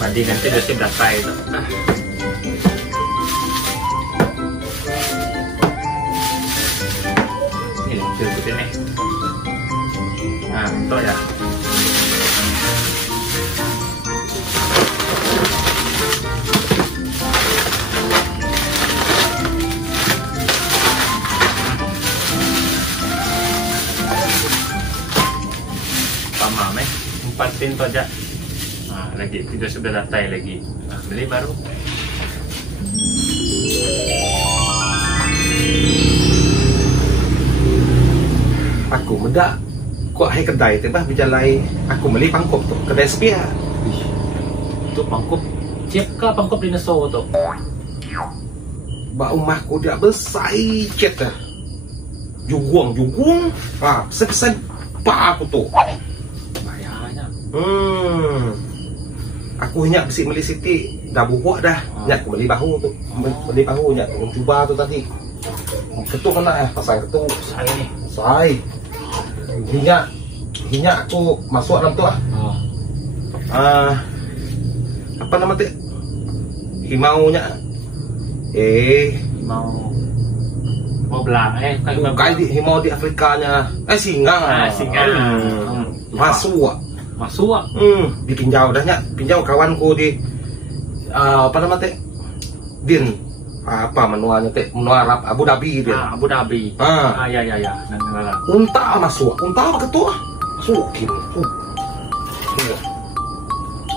Mandi nanti udah siap datai itu. Ini cukup ini. Nah, itu ya. Pamame, empatin to aja. Nah, lagi tidak sudah datai lagi. Nah, beli baru. Aku mendak kuat hai kedai tu bah berjalai aku beli pangkop tu kedai sepia. Itu pangkup. Siap kah pangkup dinosaur tu? Ba rumahku dia besar cet dah. Jugung. Pesan pak aku tu. Bayarnya. Aku henyak besi beli Siti dah buat dah. Nyak aku beli bahu tu. Beli bahu nyak aku cuba tu tadi. Ketuk kena pasang ketuk. Saya ni. Sai. Hinyak aku masuk dalam tu lah. Apa nama tu? Himaunya. Mau belang Bukan himau di Afrikanya. Singang. Singang. Masuk. Di pinjau dah nyak. Pinjau kawanku di apa nama tu? Din. Apa menuanya teh? Menua Arab Abu Dhabi dia. Abu Dhabi. Ya. Unta masuk. Unta apa ketua? Masuk kini.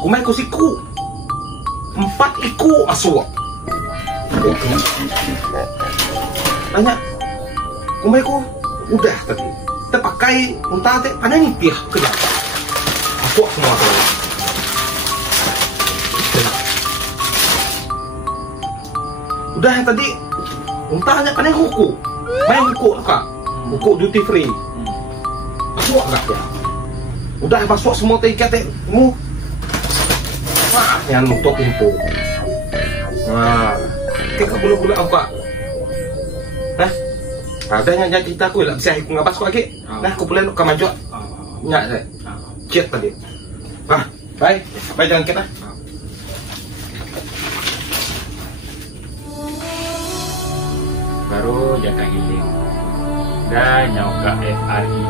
Kumai ku siku. 4 iku masuk. Banyak. Kumai ku udah tadi. Terpakai unta teh pandai nipih ke dalam. Masuk semua tu. Udah tadi untanya pandai huku. Main huku kak. Huku duty free. Masuk enggak ya? Udah masuk semua tiket mu. Wah, yang nutup info. Nah, kita bulu-bulu apa? Hah? Ada yang jadi cerita aku lah bisa aku ngabas lagi. Nah, aku boleh nak maju. Nyak saya. Chat tadi. Bye. Bye jangan kita. Baru jaka healing dan nyoka FRI